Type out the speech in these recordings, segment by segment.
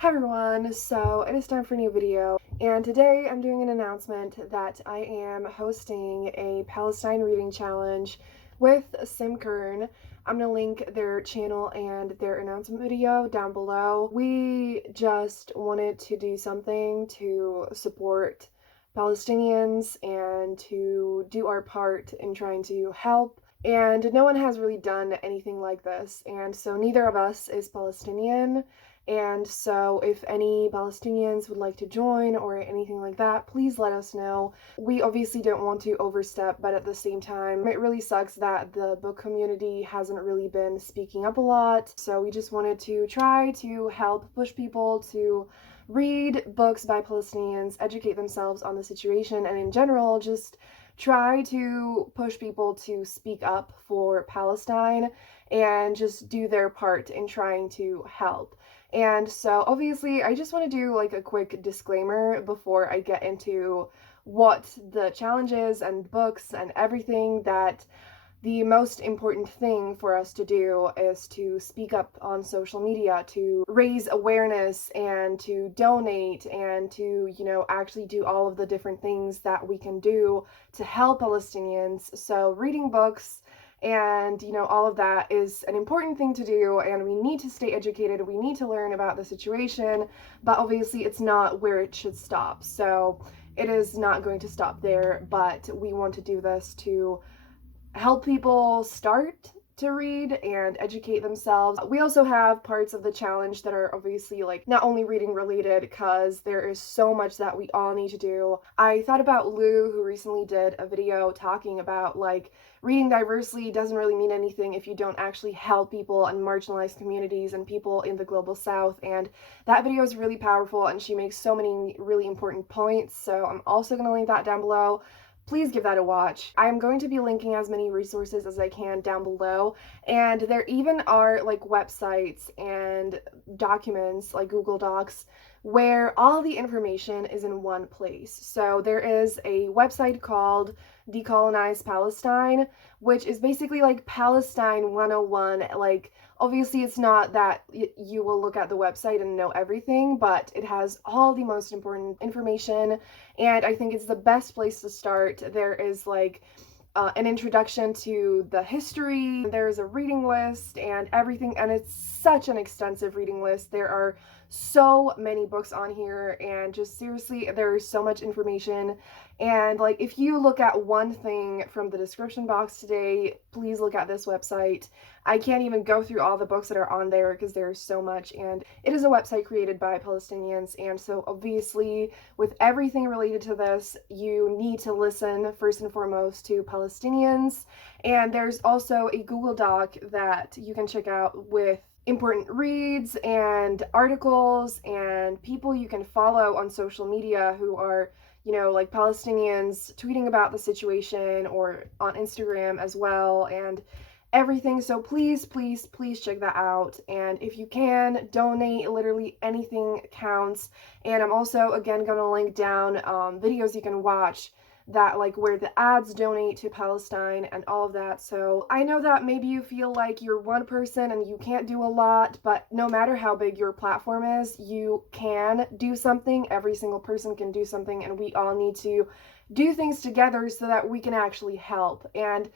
Hi everyone, so it is time for a new video, and today I'm doing an announcement that I am hosting a Palestine reading challenge with Simkern. I'm gonna link their channel and their announcement video down below. We just wanted to do something to support Palestinians and to do our part in trying to help. And no one has really done anything like this, and so neither of us is Palestinian. And so if any Palestinians would like to join or anything like that, please let us know. We obviously don't want to overstep, but at the same time, it really sucks that the book community hasn't really been speaking up a lot. So we just wanted to try to help push people to read books by Palestinians, educate themselves on the situation, and in general, just try to push people to speak up for Palestine and just do their part in trying to help. And so obviously I just want to do like a quick disclaimer before I get into what the challenge is and books and everything, that the most important thing for us to do is to speak up on social media, to raise awareness and to donate and to, actually do all of the different things that we can do to help Palestinians. So reading books and, all of that is an important thing to do, and we need to stay educated. We need to learn about the situation, but obviously it's not where it should stop. So it is not going to stop there, but we want to do this to help people start to read and educate themselves. We also have parts of the challenge that are obviously like not only reading related, because there is so much that we all need to do. I thought about Lou, who recently did a video talking about like reading diversely doesn't really mean anything if you don't actually help people in marginalized communities and people in the global south, and that video is really powerful and she makes so many really important points. So I'm also going to link that down below. Please give that a watch. I'm going to be linking as many resources as I can down below, and there even are like websites and documents like Google Docs where all the information is in one place. So there is a website called Decolonize Palestine, which is basically like Palestine 101. Like, obviously it's not that you will look at the website and know everything, but it has all the most important information, and I think it's the best place to start. There is like an introduction to the history, there's a reading list and everything, and it's such an extensive reading list. There are so many books on here, and just seriously, there's so much information. And like, if you look at one thing from the description box today, please look at this website. I can't even go through all the books that are on there because there's so much, and it is a website created by Palestinians, and so obviously with everything related to this, you need to listen first and foremost to Palestinians. And there's also a Google Doc that you can check out with important reads and articles and people you can follow on social media who are, like Palestinians tweeting about the situation, or on Instagram as well, and everything. So please, please, please check that out. And if you can, donate. Literally anything counts. And I'm also, again, going to link down videos you can watch that like where the ads donate to Palestine and all of that. So I know that maybe you feel like you're one person and you can't do a lot, but no matter how big your platform is, you can do something. Every single person can do something, and we all need to do things together so that we can actually help. And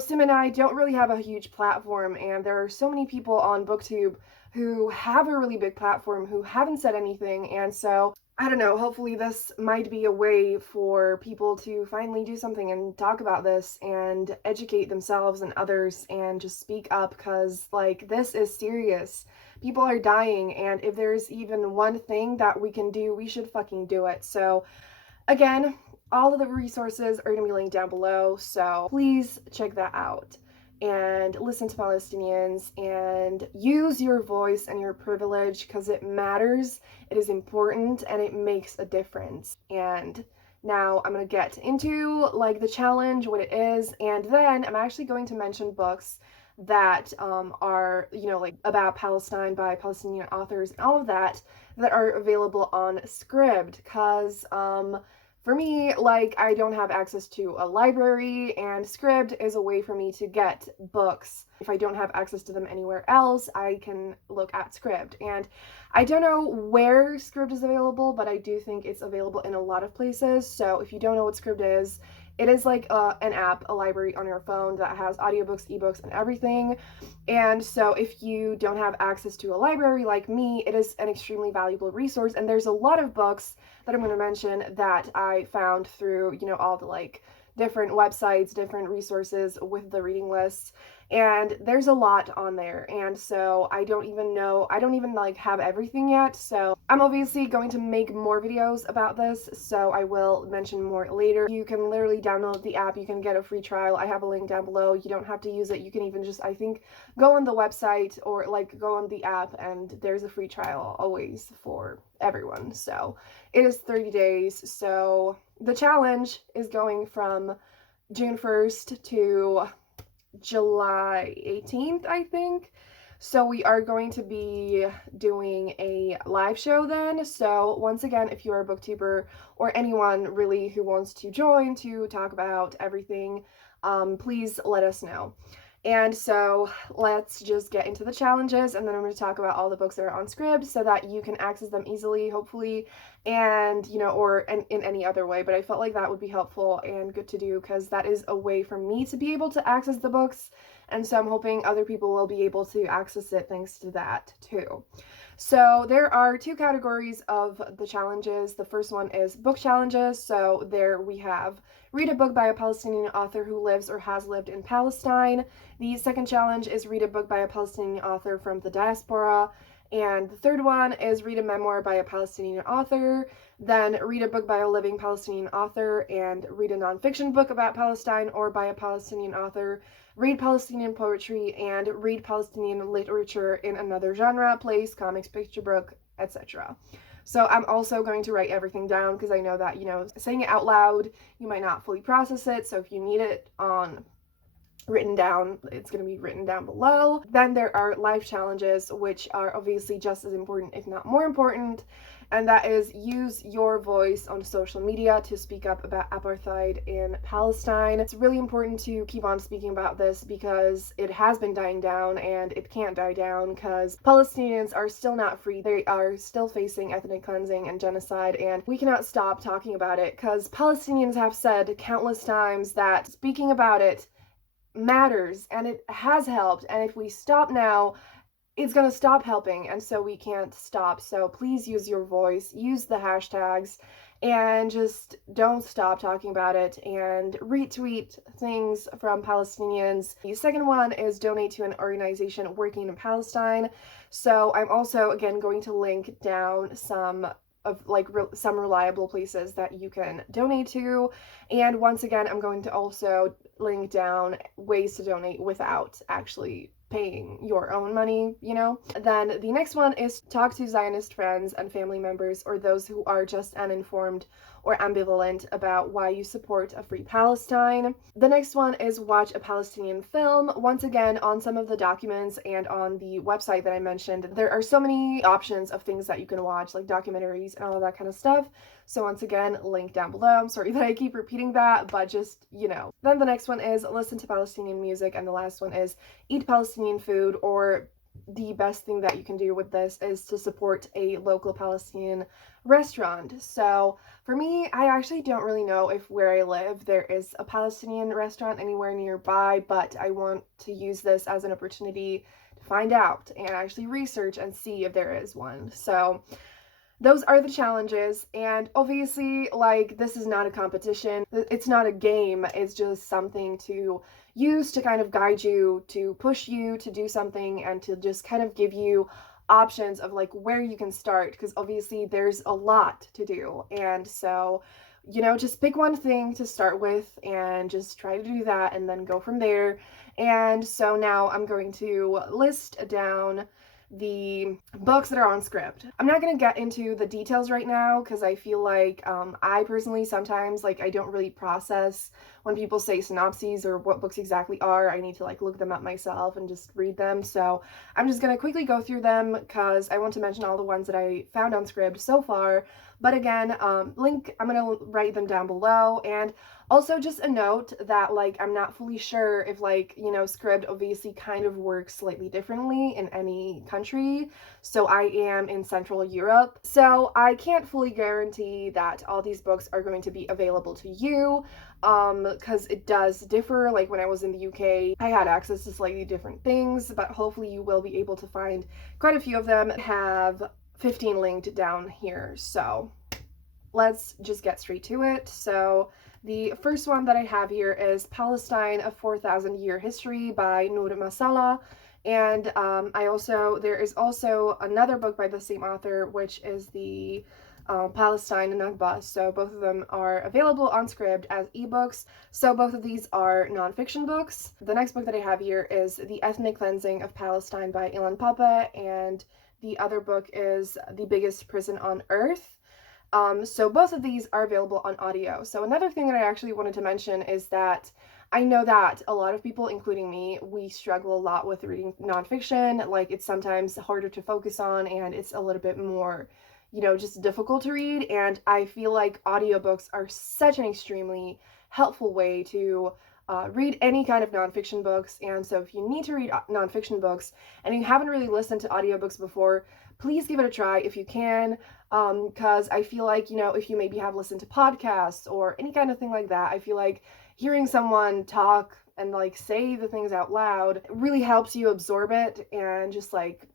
Sim and I don't really have a huge platform, and there are so many people on BookTube who have a really big platform who haven't said anything. And so I don't know, hopefully this might be a way for people to finally do something and talk about this and educate themselves and others and just speak up, because like, this is serious. People are dying, and if there's even one thing that we can do, we should fucking do it. So again, all of the resources are going to be linked down below, so please check that out and listen to Palestinians and use your voice and your privilege, because it matters, it is important, and it makes a difference. And now I'm going to get into like the challenge, what it is, and then I'm actually going to mention books that are, like about Palestine by Palestinian authors and all of that, that are available on Scribd, because for me, like, I don't have access to a library, and Scribd is a way for me to get books. If I don't have access to them anywhere else, I can look at Scribd. And I don't know where Scribd is available, but I do think it's available in a lot of places. So if you don't know what Scribd is, it is like an app, a library on your phone that has audiobooks, ebooks, and everything. And so if you don't have access to a library like me, it is an extremely valuable resource. And there's a lot of books that I'm going to mention that I found through, you know, all the like different websites, different resources with the reading lists, and there's a lot on there. And so I don't even like have everything yet, so I'm obviously going to make more videos about this, so I will mention more later. You can literally download the app, you can get a free trial. I have a link down below. You don't have to use it. You can even just, I think, go on the website or like go on the app, and there's a free trial always for everyone. So it is 30 days. So the challenge is going from June 1st to July 18th, I think. So we are going to be doing a live show then. So once again, if you're a booktuber or anyone really who wants to join to talk about everything, please let us know. And so let's just get into the challenges, and then I'm going to talk about all the books that are on Scribd so that you can access them easily, hopefully, and, you know, or in any other way. But I felt like that would be helpful and good to do because that is a way for me to be able to access the books, and so I'm hoping other people will be able to access it thanks to that too. So there are two categories of the challenges. The first one is book challenges. So there we have read a book by a Palestinian author who lives or has lived in Palestine. The second challenge is read a book by a Palestinian author from the diaspora. And the third one is read a memoir by a Palestinian author, then read a book by a living Palestinian author, and read a nonfiction book about Palestine or by a Palestinian author, read Palestinian poetry, and read Palestinian literature in another genre, place, comics, picture book, etc. So I'm also going to write everything down because I know that, you know, saying it out loud, you might not fully process it. So if you need it on written down, it's going to be written down below. Then there are life challenges, which are obviously just as important, if not more important, and that is use your voice on social media to speak up about apartheid in Palestine. It's really important to keep on speaking about this because it has been dying down and it can't die down because Palestinians are still not free. They are still facing ethnic cleansing and genocide, and we cannot stop talking about it because Palestinians have said countless times that speaking about it matters and it has helped, and if we stop now, it's gonna stop helping, and so we can't stop. So please use your voice, use the hashtags, and just don't stop talking about it and retweet things from Palestinians. The second one is donate to an organization working in Palestine. So I'm also again going to link down some of like some reliable places that you can donate to, and once again I'm going to also link down ways to donate without actually paying your own money, you know. Then the next one is talk to Zionist friends and family members or those who are just uninformed or ambivalent about why you support a free Palestine. The next one is watch a Palestinian film. Once again, on some of the documents and on the website that I mentioned, there are so many options of things that you can watch, like documentaries and all of that kind of stuff. So once again, link down below. I'm sorry that I keep repeating that, but just, you know. Then the next one is listen to Palestinian music, and the last one is eat Palestinian food, or the best thing that you can do with this is to support a local Palestinian restaurant. So for me, I actually don't really know if where I live there is a Palestinian restaurant anywhere nearby, but I want to use this as an opportunity to find out and actually research and see if there is one. So those are the challenges, and obviously, like, this is not a competition, it's not a game, it's just something to use to kind of guide you, to push you to do something, and to just kind of give you options of like where you can start, because obviously there's a lot to do, and so, you know, just pick one thing to start with and just try to do that and then go from there. And so now I'm going to list down the books that are on Scribd. I'm not going to get into the details right now because I feel like I personally sometimes, like, I don't really process when people say synopses or what books exactly are, I need to like look them up myself and just read them. So I'm just gonna quickly go through them because I want to mention all the ones that I found on Scribd so far. But again, I'm gonna write them down below. And also just a note that like I'm not fully sure if like, you know, Scribd obviously kind of works slightly differently in any country. So I am in Central Europe, so I can't fully guarantee that all these books are going to be available to you, because it does differ. Like when I was in the UK, I had access to slightly different things, but hopefully you will be able to find quite a few of them. I have 15 linked down here, so let's just get straight to it. So the first one that I have here is Palestine, A 4,000-Year History by Noura Masalha. And there is also another book by the same author, which is the Palestine Nakhba. So both of them are available on Scribd as ebooks. So both of these are nonfiction books. The next book that I have here is The Ethnic Cleansing of Palestine by Ilan Pappé, and the other book is The Biggest Prison on Earth. So both of these are available on audio. So another thing that I actually wanted to mention is that I know that a lot of people, including me, we struggle a lot with reading nonfiction. Like it's sometimes harder to focus on and it's a little bit more, you know, just difficult to read. And I feel like audiobooks are such an extremely helpful way to read any kind of nonfiction books. And so if you need to read nonfiction books and you haven't really listened to audiobooks before, please give it a try if you can, because I feel like, you know, if you maybe have listened to podcasts or any kind of thing like that, I feel like hearing someone talk and like say the things out loud really helps you absorb it and just like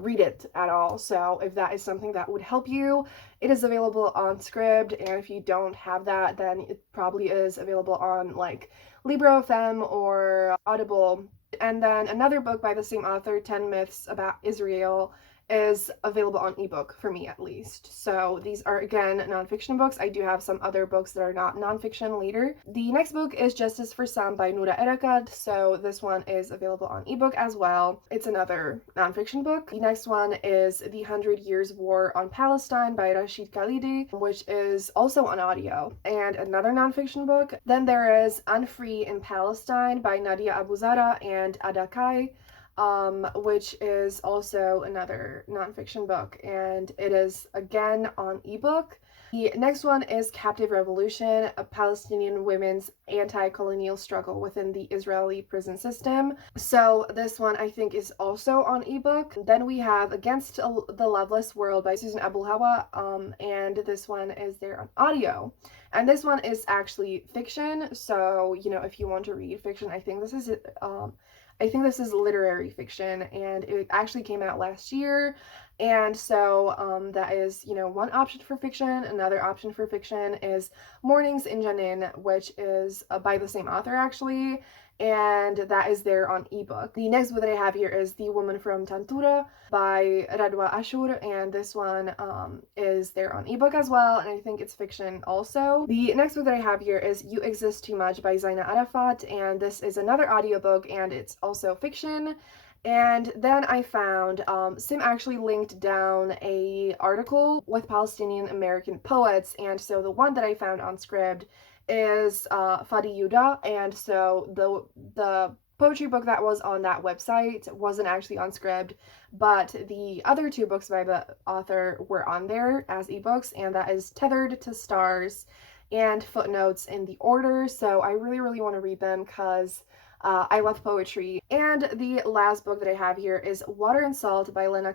read it at all. So if that is something that would help you, it is available on Scribd, and if you don't have that, then it probably is available on like Libro.fm or Audible. And then another book by the same author, 10 Myths About Israel, is available on ebook for me at least. So these are again nonfiction books. I do have some other books that are not nonfiction later. The next book is Justice for Some by Noura Erakat. So this one is available on ebook as well. It's another nonfiction book. The next one is The 100 Years War on Palestine by Rashid, Khalidi, which is also on audio, and another nonfiction book. Then there is Unfree in Palestine by Nadia, Abu-Zahra, and Adakai, which is also another nonfiction book, and it is again on ebook. The next one is Captive Revolution, a Palestinian women's anti-colonial struggle within the Israeli prison system. So this one I think is also on ebook. Then we have Against the Loveless World by Susan Abulhawa, and this one is there on audio. And this one is actually fiction, so, you know, if you want to read fiction, I think this is literary fiction, and it actually came out last year. And so that is, you know, one option for fiction. Another option for fiction is Mornings in Jenin, which is by the same author actually, and that is there on ebook. The next book that I have here is The Woman from Tantura by Radwa Ashur, and this one is there on ebook as well, and I think it's fiction also. The next book that I have here is You Exist Too Much by Zaina Arafat, and this is another audiobook, and it's also fiction. And then I found, Sim actually linked down a article with Palestinian American poets, and so the one that I found on Scribd is Fady Joudah, and so the poetry book that was on that website wasn't actually on Scribd, but the other two books by the author were on there as ebooks, and that is Tethered to Stars and Footnotes in the Order. So I really want to read them because I love poetry. And the last book that I have here is Water and Salt by Lena.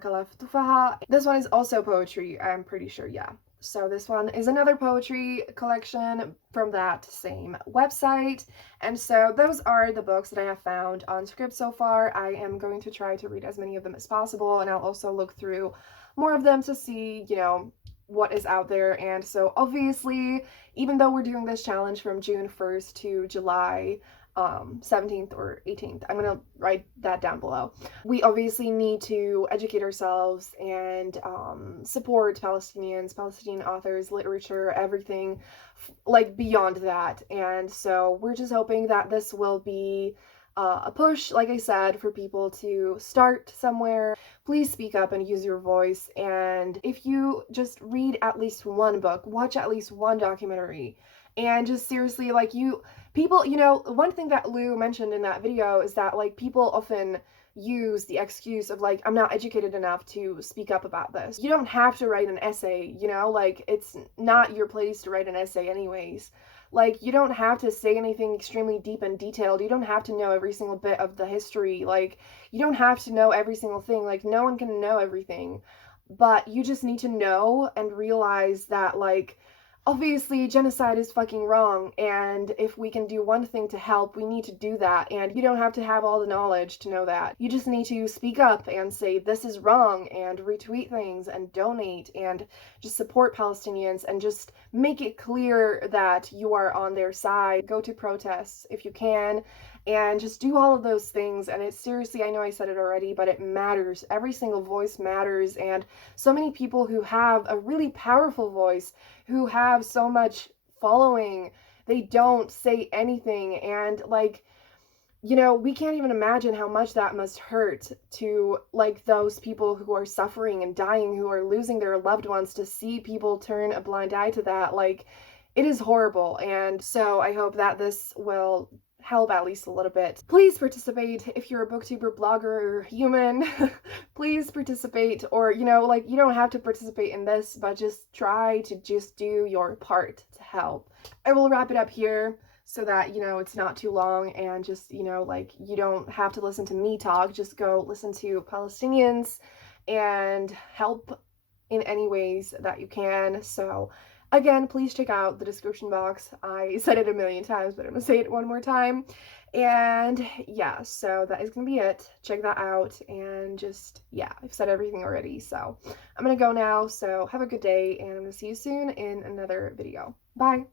This one is also poetry, I'm pretty sure, yeah. So this one is another poetry collection from that same website. And so those are the books that I have found on Scribd so far. I am going to try to read as many of them as possible, and I'll also look through more of them to see, you know, what is out there. And so obviously, even though we're doing this challenge from June 1st to July 17th or 18th, I'm gonna write that down below, we obviously need to educate ourselves and support Palestinian authors, literature, everything like beyond that. And so we're just hoping that this will be a push, like I said, for people to start somewhere. Please speak up and use your voice. And if you just read at least one book, watch at least one documentary, And just seriously, like, people, you know, one thing that Lou mentioned in that video is that, like, people often use the excuse of, like, I'm not educated enough to speak up about this. You don't have to write an essay, you know, like, it's not your place to write an essay anyways. Like, you don't have to say anything extremely deep and detailed. You don't have to know every single bit of the history. Like, you don't have to know every single thing. Like, no one can know everything. But you just need to know and realize that, like, obviously genocide is fucking wrong, and if we can do one thing to help, we need to do that. And you don't have to have all the knowledge to know that. You just need to speak up and say this is wrong, and retweet things and donate and just support Palestinians and just make it clear that you are on their side. Go to protests if you can, and just do all of those things. And it's seriously, I know I said it already, but it matters. Every single voice matters, and so many people who have a really powerful voice, who have so much following, they don't say anything. And, like, you know, we can't even imagine how much that must hurt to, like, those people who are suffering and dying, who are losing their loved ones, to see people turn a blind eye to that. Like, it is horrible. And so I hope that this will help at least a little bit. Please participate if you're a booktuber, blogger, or human. Please participate, or, you know, like, you don't have to participate in this, but just try to just do your part to help. I will wrap it up here so that, you know, it's not too long, and just, you know, like, you don't have to listen to me talk. Just go listen to Palestinians and help in any ways that you can. So again, please check out the description box. I said it a million times, but I'm gonna say it one more time. And yeah, so that is gonna be it. Check that out, and just, yeah, I've said everything already. So I'm gonna go now, so have a good day, and I'm gonna see you soon in another video. Bye!